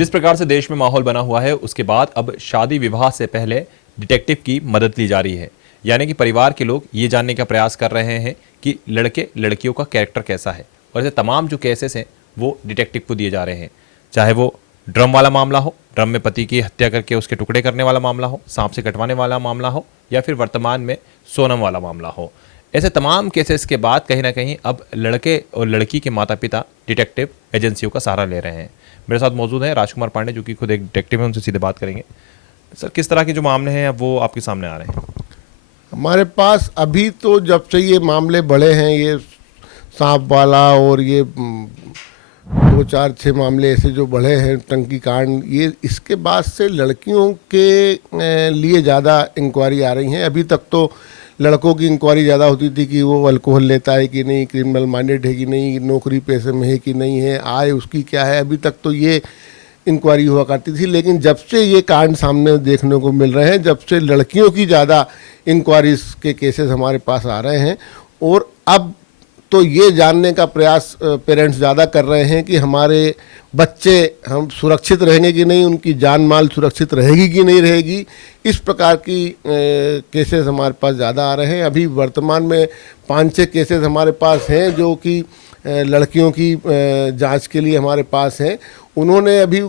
जिस प्रकार से देश में माहौल बना हुआ है, उसके बाद अब शादी विवाह से पहले डिटेक्टिव की मदद ली जा रही है। यानी कि परिवार के लोग ये जानने का प्रयास कर रहे हैं कि लड़के लड़कियों का कैरेक्टर कैसा है, और ऐसे तमाम जो केसेस हैं वो डिटेक्टिव को दिए जा रहे हैं। चाहे वो ड्रम वाला मामला हो, ड्रम में पति की हत्या करके उसके टुकड़े करने वाला मामला हो, सांप से कटवाने वाला मामला हो, या फिर वर्तमान में सोनम वाला मामला हो। ऐसे तमाम केसेस के बाद कहीं ना कहीं अब लड़के और लड़की के माता पिता डिटेक्टिव एजेंसियों का सहारा ले रहे हैं। मेरे साथ मौजूद है राजकुमार पांडे, जो कि खुद एक डिटेक्टिव है। उनसे सीधे बात करेंगे। सर, किस तरह के जो मामले हैं अब वो आपके सामने आ रहे हैं? हमारे पास अभी तो जब से ये मामले बढ़े हैं, ये सांप वाला और ये 2-4-6 मामले ऐसे जो बढ़े हैं, टंकी कांड, ये इसके बाद से लड़कियों के लिए ज़्यादा इंक्वायरी आ रही हैं। अभी तक तो लड़कों की इंक्वायरी ज़्यादा होती थी कि वो अल्कोहल लेता है कि नहीं, क्रिमिनल माइंडेड है कि नहीं, नौकरी पैसे में है कि नहीं है, आय उसकी क्या है। अभी तक तो ये इंक्वायरी हुआ करती थी, लेकिन जब से ये कांड सामने देखने को मिल रहे हैं, जब से लड़कियों की ज़्यादा इंक्वायरीज के केसेस हमारे पास आ रहे हैं, और अब तो ये जानने का प्रयास पेरेंट्स ज़्यादा कर रहे हैं कि हमारे बच्चे हम सुरक्षित रहेंगे कि नहीं, उनकी जान माल सुरक्षित रहेगी कि नहीं रहेगी। इस प्रकार की केसेस हमारे पास ज़्यादा आ रहे हैं। अभी वर्तमान में 5-6 केसेस हमारे पास हैं जो कि लड़कियों की जांच के लिए हमारे पास हैं। उन्होंने अभी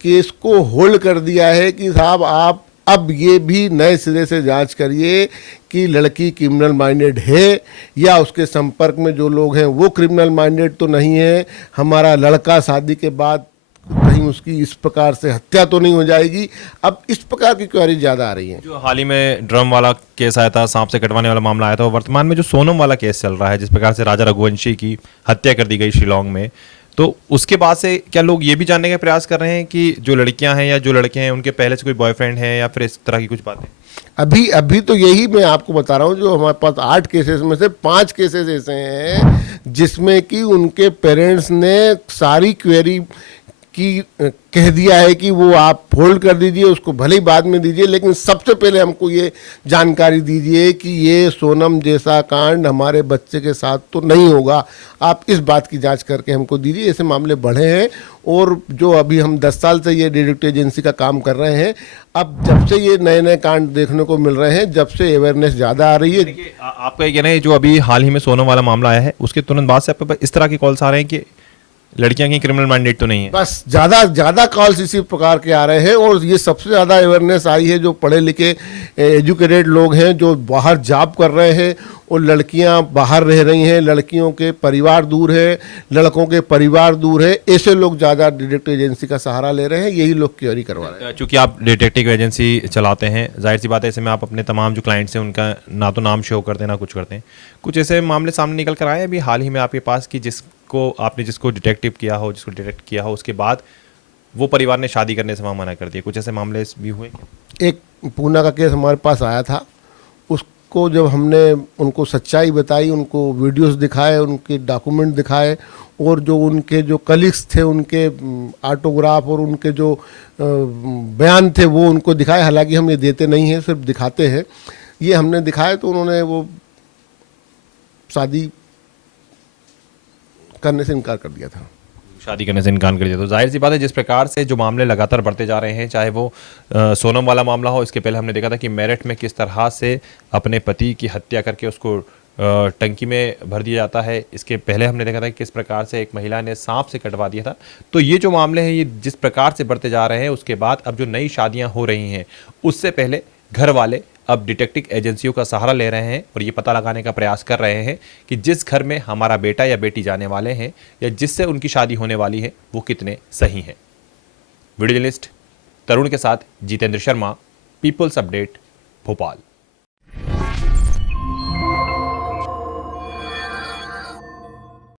केस को होल्ड कर दिया है कि साहब आप अब ये भी नए सिरे से जांच करिए कि लड़की क्रिमिनल माइंडेड है या उसके संपर्क में जो लोग हैं वो क्रिमिनल माइंडेड तो नहीं है। हमारा लड़का शादी के बाद कहीं उसकी इस प्रकार से हत्या तो नहीं हो जाएगी। अब इस प्रकार की क्वेरी ज़्यादा आ रही है। जो हाल ही में ड्रम वाला केस आया था, सांप से कटवाने वाला मामला आया था, वर्तमान में जो सोनम वाला केस चल रहा है, जिस प्रकार से राजा रघुवंशी की हत्या कर दी गई शिलोंग में, तो उसके बाद से क्या लोग ये भी जानने का प्रयास कर रहे हैं कि जो लड़कियां हैं या जो लड़के हैं उनके पहले से कोई बॉयफ्रेंड है या फिर इस तरह की कुछ बातें? अभी तो यही मैं आपको बता रहा हूँ, जो हमारे पास 8 केसेस में से 5 केसेस ऐसे हैं जिसमें कि उनके पेरेंट्स ने सारी क्वेरी की कह दिया है कि वो आप होल्ड कर दीजिए, उसको भले ही बाद में दीजिए, लेकिन सबसे पहले हमको ये जानकारी दीजिए कि ये सोनम जैसा कांड हमारे बच्चे के साथ तो नहीं होगा। आप इस बात की जांच करके हमको दीजिए। ऐसे मामले बढ़े हैं, और जो अभी हम 10 साल से ये डिटेक्टिव एजेंसी का काम कर रहे हैं, अब जब से ये नए नए कांड देखने को मिल रहे हैं, जब से अवेयरनेस ज़्यादा आ रही है। आपका ये कहना है जो अभी हाल ही में सोनम वाला मामला आया है उसके तुरंत बाद से आपके पास इस तरह के कॉल्स आ रहे हैं कि लड़कियां की क्रिमिनल माइंडेड तो नहीं है? बस ज़्यादा कॉल्स इसी प्रकार के आ रहे हैं, और ये सबसे ज़्यादा अवेयरनेस आई है जो पढ़े लिखे एजुकेटेड लोग हैं, जो बाहर जॉब कर रहे हैं, और लड़कियां बाहर रह रही हैं, लड़कियों के परिवार दूर है, लड़कों के परिवार दूर है। ऐसे लोग ज़्यादा डिटेक्टिव एजेंसी का सहारा ले रहे हैं, यही लोग क्वेरी करवा रहे हैं। चूँकि आप डिटेक्टिव एजेंसी चलाते हैं, जाहिर सी बात है ऐसे में आप अपने तमाम जो क्लाइंट्स हैं उनका ना तो नाम शो करते हैं ना कुछ करते हैं। कुछ ऐसे मामले सामने निकल कर आए अभी हाल ही में आपके पास कि जिसको डिटेक्टिव किया हो, जिसको डिटेक्ट किया हो, उसके बाद वो परिवार ने शादी करने से वहाँ मना कर दिया? कुछ ऐसे मामले भी हुए? एक पूना का केस हमारे पास आया था। उसको जब हमने उनको सच्चाई बताई, उनको वीडियोस दिखाए, उनके डॉक्यूमेंट दिखाए, और जो उनके जो कलीग्स थे उनके ऑटोग्राफ और उनके जो बयान थे वो उनको दिखाए। हालांकि हम ये देते नहीं हैं, सिर्फ दिखाते हैं। ये हमने दिखाए तो उन्होंने वो शादी करने से इनकार कर दिया था। शादी करने से इनकार कर दिया। तो जाहिर सी बात है जिस प्रकार से जो मामले लगातार बढ़ते जा रहे हैं, चाहे वो सोनम वाला मामला हो, इसके पहले हमने देखा था कि मेरठ में किस तरह से अपने पति की हत्या करके उसको टंकी में भर दिया जाता है। इसके पहले हमने देखा था कि किस प्रकार से एक महिला ने सांप से कटवा दिया था। तो ये जो मामले हैं ये जिस प्रकार से बढ़ते जा रहे हैं, उसके बाद अब जो नई शादियां हो रही हैं उससे पहले घर वाले अब डिटेक्टिव एजेंसियों का सहारा ले रहे हैं और ये पता लगाने का प्रयास कर रहे हैं कि जिस घर में हमारा बेटा या बेटी जाने वाले हैं या जिससे उनकी शादी होने वाली है वो कितने सही हैं। वीडियो जर्नलिस्ट तरुण के साथ जितेंद्र शर्मा, पीपल्स अपडेट, भोपाल।